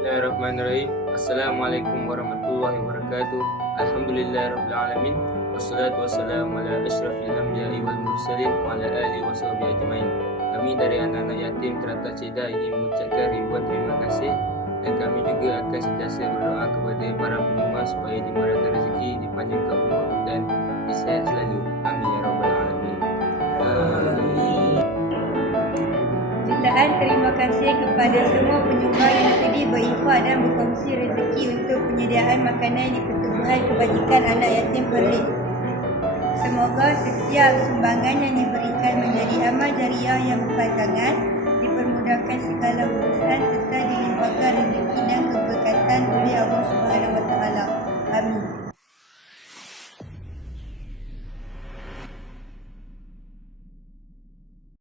Bismillahirrahmanirrahim. Assalamualaikum warahmatullahi wabarakatuh. Alhamdulillahirabbil alamin. Wassalatu wassalamu ala asyrafil anbiya'i wal mursalin wa ala alihi washabihi ajmain. Kami dari anak-anak yatim Teratak Cedar ingin mengucapkan ribuan terima kasih, dan kami juga akan sentiasa berdoa kepada para penerima supaya dimurahkan rezeki, dipanjangkan umur dan disihat selalu. Amin ya rabbal alamin. Amin. Jutaan terima kasih kepada semua penyumbang yang sudi berinfak dan berkongsi rezeki untuk penyediaan makanan di Pertubuhan Kebajikan Anak Yatim Perlis. Semoga setiap sumbangan yang diberikan menjadi amal jariah yang berpanjangan, dipermudahkan segala urusan serta dilimpahkan rezeki dan keberkatan oleh Allah Subhanahu Wa Taala. Amin.